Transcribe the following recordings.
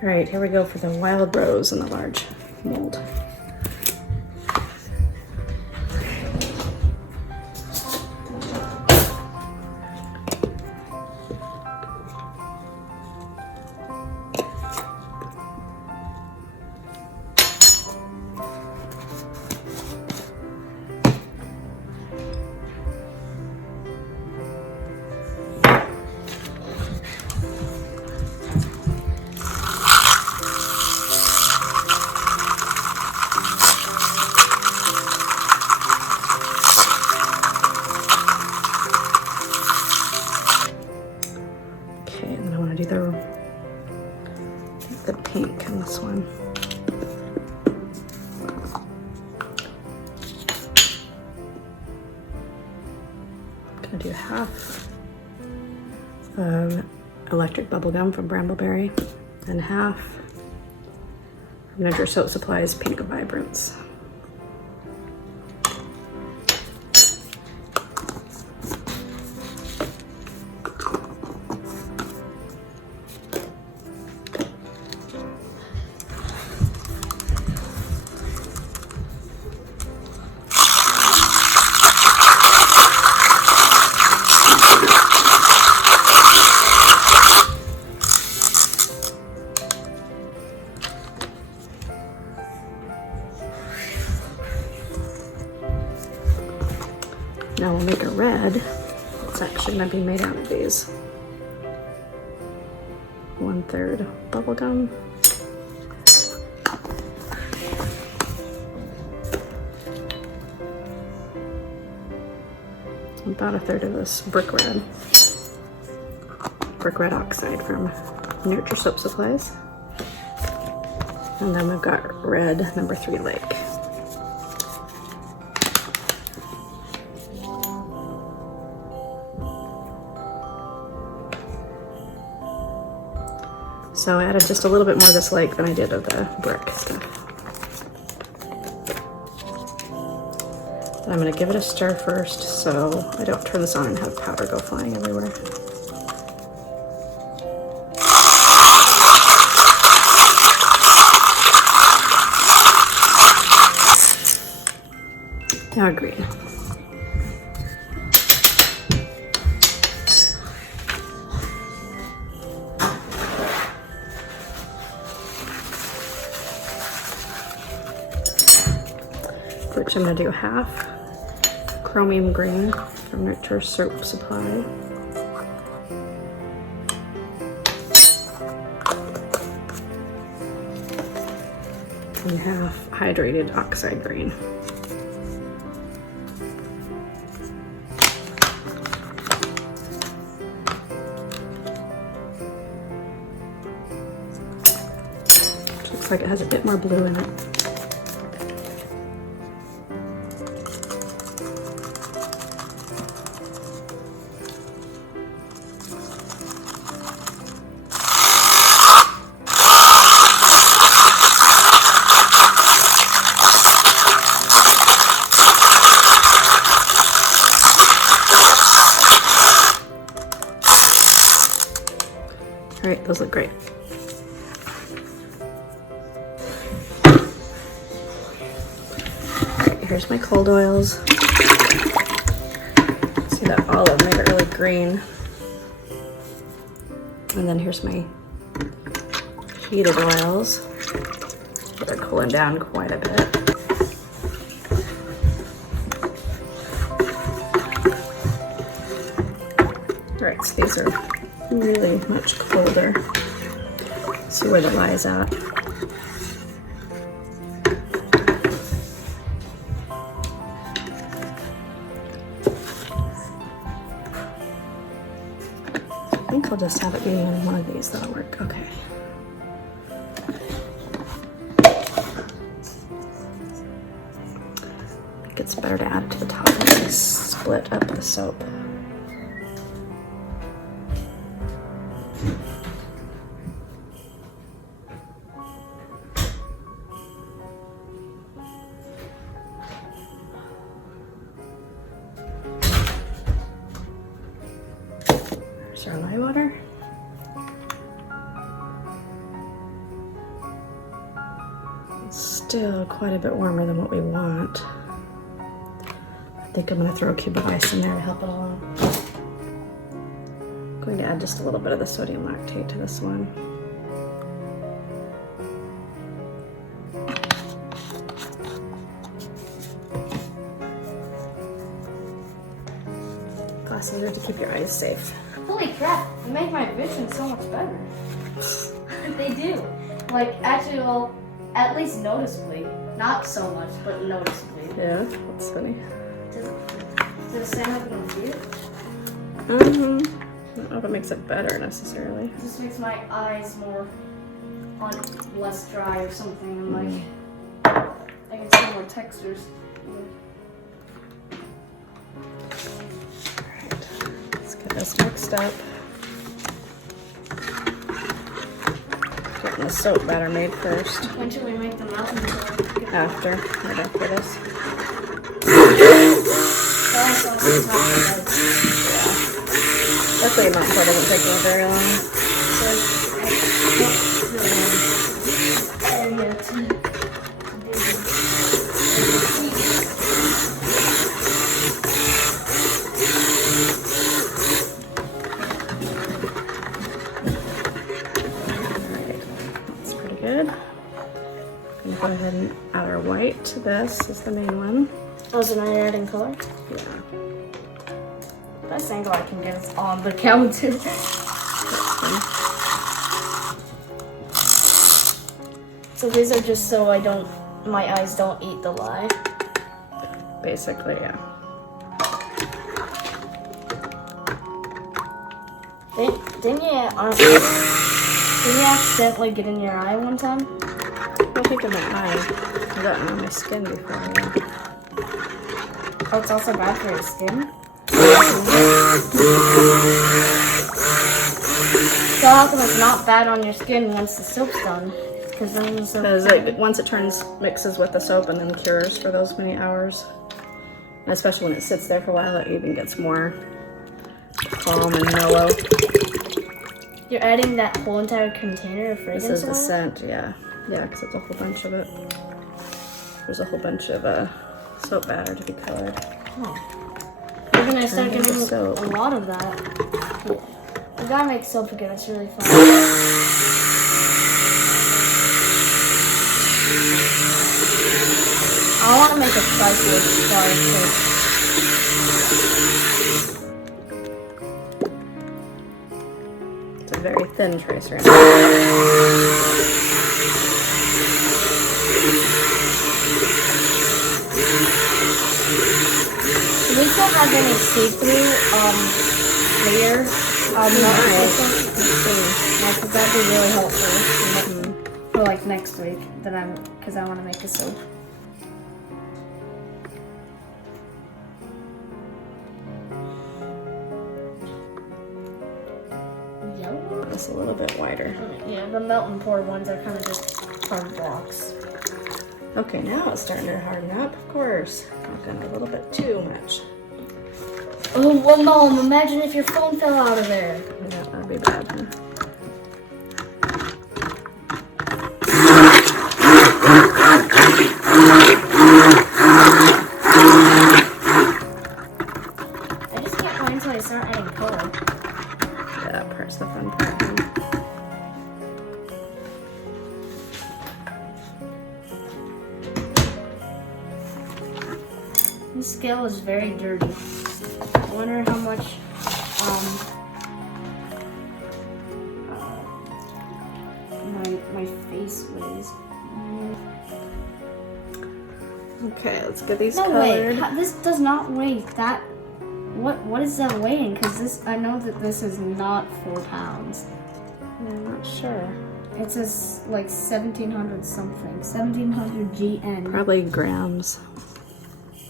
All right, here we go for the wild rose in the large mold. Okay, and then I want to do the pink on this one. I'm gonna do half of electric bubblegum from Brambleberry and half from Nature Soap Supply's Pink Vibrance. Now we'll make a red section that'd be made out of these. 1/3 bubblegum. About 1/3 of this brick red oxide from Nurture Soap Supplies. And then we've got red number 3 Lake. So I added just a little bit more of this lake than I did of the brick stuff. I'm gonna give it a stir first so I don't turn this on and have powder go flying everywhere. Now green. Which I'm going to do half chromium green from Nurture Soap Supply. And half hydrated oxide green. Which looks like it has a bit more blue in it. All right, those look great. All right, here's my cold oils. See that olive made it really green. And then here's my heated oils. They're cooling down quite a bit. All right, so these are really much colder. See where the lie's at. I think I'll just have it be in one of these, that'll work. Okay. I think it's better to add it to the top and split up the soap. Our lye water. still quite a bit warmer than what we want. I think I'm gonna throw a cube of ice in there to help it along. I'm going to add just a little bit of the sodium lactate to this one. Glasses are to keep your eyes safe. Holy crap, they make my vision so much better. They do. Like, actually, well, at least noticeably. Not so much, but noticeably. Yeah, that's funny. Does it stand up on your feet? I don't know if it makes it better necessarily. It just makes my eyes more less dry or something. And like, I can see more textures. Let's get this mixed up. Getting the soap batter made first. When should we make the mountain tour? After, right after this. Luckily, mountain tour doesn't take me very long. Go ahead and add our white to this. Is the main one. Oh, so now you're adding color? Yeah. Best angle I can get is on the counter. So these are just so my eyes don't eat the lye. Basically, yeah. Didn't you accidentally get in your eye one time? I think I might have gotten on my skin before. Yeah. Oh, it's also bad for your skin? So how come it's not bad on your skin once the soap's done? Because then the soap... once it mixes with the soap and then cures for those many hours. And especially when it sits there for a while, it even gets more calm and mellow. You're adding that whole entire container of fragrance oil? This is the scent, yeah. Yeah, because it's a whole bunch of it. There's a whole bunch of soap batter to be colored. Oh. You're going to start getting a lot of that. Yeah. The guy makes soap again, it's really fun. I want to make a trifold bar too. It's a very thin tracer. We don't have any see-through clear because that'd be really helpful for like next week because I want to make a soap. Yellow? It's a little bit wider. Yeah, the melt and pour ones are kind of just hard blocks. Okay, now it's starting to harden up, of course. Not gonna a little bit too much. Oh, well, Mom, imagine if your phone fell out of there. Yeah, that'd be bad, huh? I just can't wait until I start adding color. Yeah, that part's the fun part. Huh? This scale is very dirty. I wonder how much my face weighs. Okay, let's get these No colored. way. This does not weigh that. What is that weighing? Because I know that this is not 4 pounds. I'm not sure. It says like 1700 something. 1700 GN. Probably grams.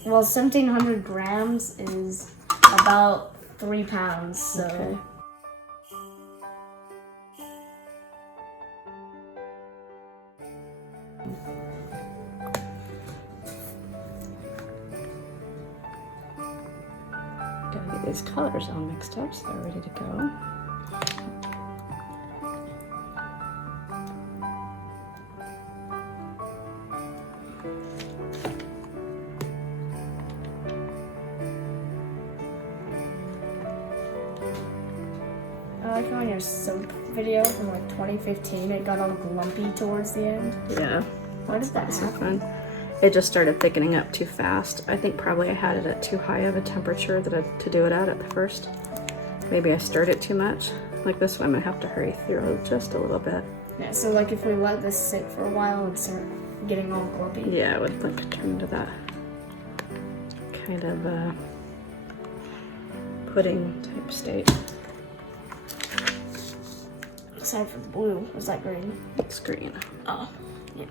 Well, 1700 grams is about 3 pounds, so. Okay. Gotta get these colors all mixed up so they're ready to go. I like how in your soap video from like 2015, it got all glumpy towards the end. Yeah. Why did that That's happen? fun. It just started thickening up too fast. I think probably I had it at too high of a temperature to do it at the first. Maybe I stirred it too much. Like this one, I'm gonna have to hurry through it just a little bit. Yeah, so like if we let this sit for a while and start getting all glumpy. Yeah, it would like turn into that kind of pudding type state. Aside from the blue, was that green? It's green. Oh, yeah.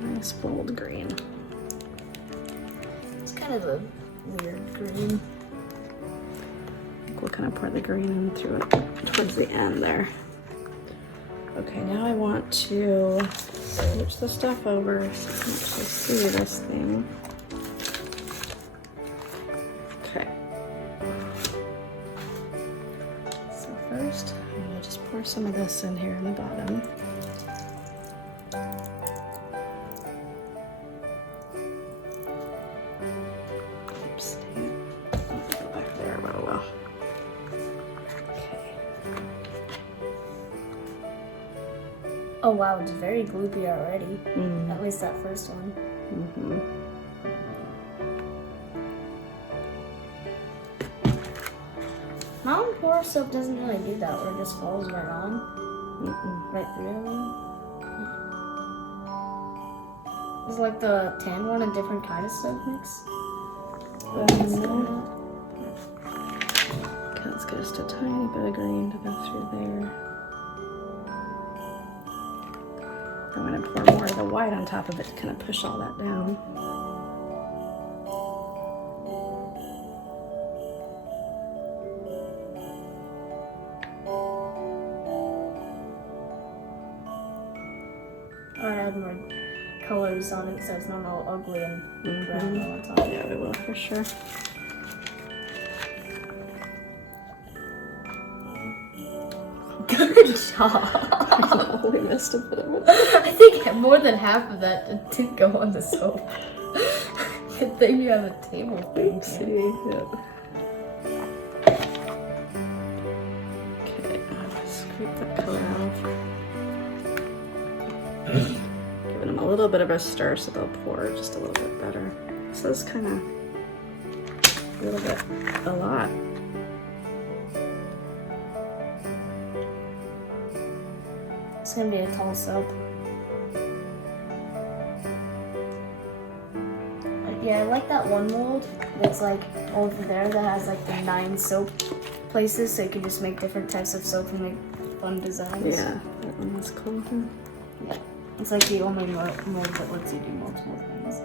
Nice bold green. It's kind of a weird green. I think we'll kind of pour the green in through it towards the end there. Okay, now I want to switch the stuff over so I can actually see this thing. Okay. So first, I'm gonna just pour some of this in here in the bottom. Oops, dang it. Let me go back there a little while. Okay. Oh wow, it's very gloopy already. Mm. At least that first one. Mm-hmm. Mountain pour soap doesn't really do that, where it just falls right on, right through them. Is like the tan one a different kind of soap mix? Okay, let's get just a tiny bit of green to go through there. I'm going to pour more of the white on top of it to kind of push all that down. Or add more colors on it so it's not all ugly and brown all the time. Yeah, we will for sure. Good job! We missed a bit of it. I think more than half of that didn't go on the soap. Good thing you have a table thing. Oopsie. Yep. Okay, I'm gonna scrape that color off. Giving them a little bit of a stir so they'll pour just a little bit better. So it's kind of a little bit, a lot. It's gonna be a tall soap. Yeah, I like that one mold that's like over there that has like the 9 soap places, so you can just make different types of soap and make fun designs. Yeah, that one was cool. Yeah, it's like the only mold that lets you do multiple things.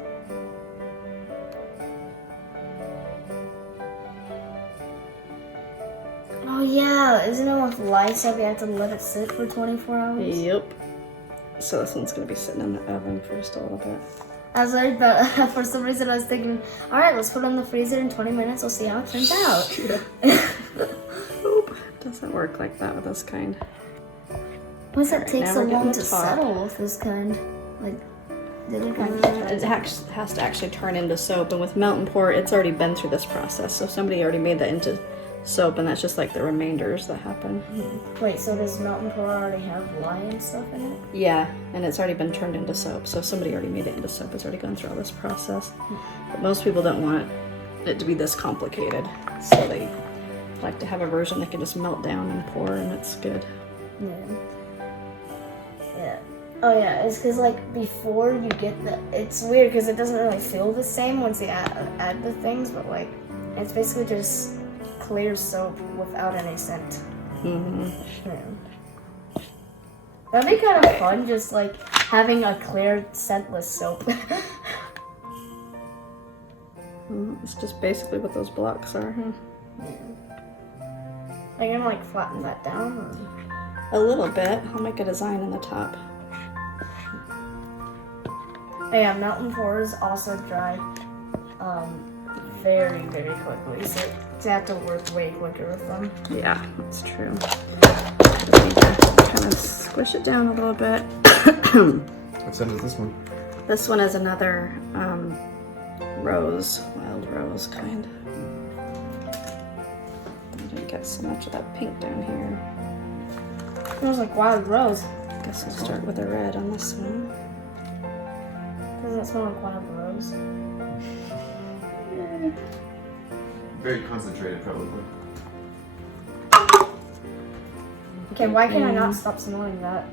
Oh yeah, isn't it with lye soap you have to let it sit for 24 hours? Yep. So this one's gonna be sitting in the oven for just a little bit. I was like, but for some reason I was thinking, all right, let's put it in the freezer in 20 minutes. We'll see how it turns out. Nope, doesn't work like that with this kind. Why does it take now so we're getting long the to top. settle with this kind? Like, the other kind It has to actually turn into soap, and with melt and pour, it's already been through this process. So somebody already made that into soap, and that's just like the remainders that happen. Wait, so does melt and pour already have lye and stuff in it? Yeah, and it's already been turned into soap. So somebody already made it into soap. It's already gone through all this process. But most people don't want it to be this complicated, so they like to have a version that can just melt down and pour, and it's good. Yeah. Yeah. Oh yeah, it's because like before you get the, it's weird because it doesn't really feel the same once you add the things, but like it's basically just clear soap without any scent. Mm-hmm. Yeah. That'd be kind of fun, just like having a clear scentless soap. It's just basically what those blocks are, huh? Yeah. Are you gonna like flatten that down? Or? A little bit. I'll make a design in the top. Oh yeah, mountain pours also dry very, very quickly, so you have to work way quicker with them. Yeah, that's true. Just need to kind of squish it down a little bit. What scent is this one? This one is another rose, wild rose kind. I didn't can't get so much of that pink down here. It smells like wild rose. Guess we'll start with a red on this one. Doesn't it smell like wild rose? Very concentrated, probably. Okay, why can I not stop smelling that?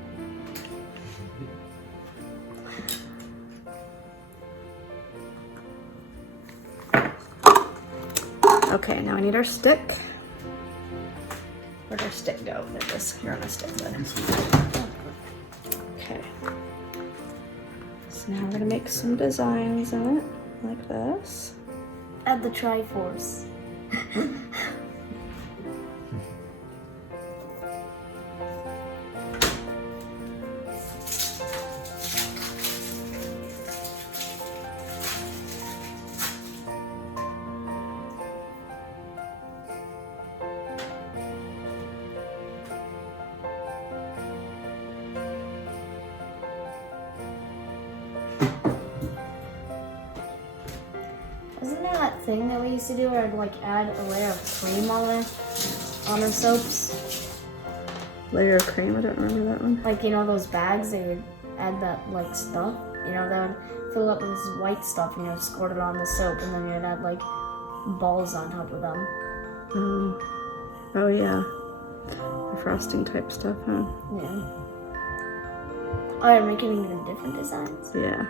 Okay, now we need our stick. Where'd our stick go? There it is. You're on a stick then. Okay. So now we're gonna make some designs on it, like this. Add the Triforce. Wasn't there that thing that we used to do where I'd like add a layer of cream on the soaps? Layer of cream, I don't remember that one. Like, you know those bags, they would add that like stuff? You know, they would fill up with this white stuff and you would squirt it on the soap and then you'd add like balls on top of them. Oh yeah. The frosting type stuff, huh? Yeah. Oh, you're making even different designs? Yeah.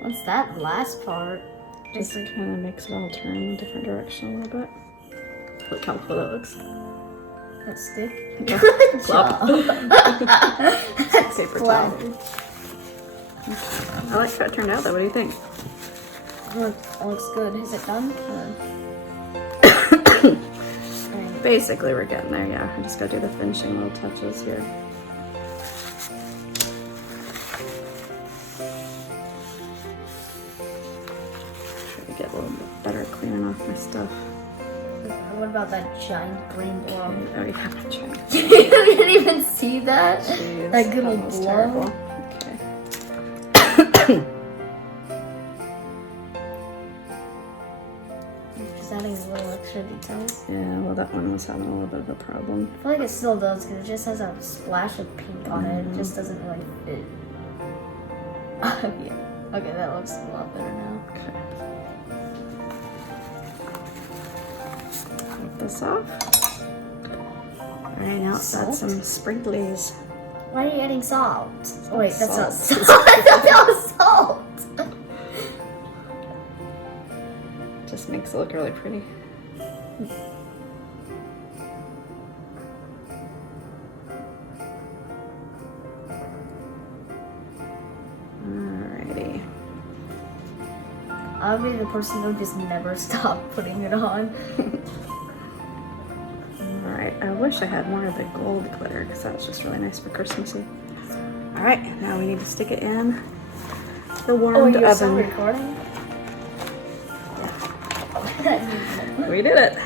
What's that last part? Just kind of makes it all turn in a different direction a little bit. Look how cool that looks. That stick? Plop. That's Paper flat. towel. I like how it turned out though. What do you think? It looks good. Is it done? Basically, we're getting there, yeah. I just gotta do the finishing little touches here. Try to get a little bit better cleaning off my stuff. What about that giant green blob? Oh, you have to try. You didn't even see that? Jeez, That good that little was blob? terrible. Okay. Just adding a little extra details. Yeah, well, that one was having a little bit of a problem. I feel like it still does because it just has a splash of pink on it. It just doesn't really fit. Yeah. Okay, that looks a lot better now. Okay. Wipe this off. Alright, now let's add Salt? some sprinklers. Why are you adding salt? Oh, wait, that's not Salt. salt. I thought that was salt. Just makes it look really pretty. Alrighty. I would be the person who would just never stop putting it on. Alright, I wish I had more of the gold glitter because that's just really nice for Christmassy. Alright, now we need to stick it in the warmed You're still oven. recording? We did it!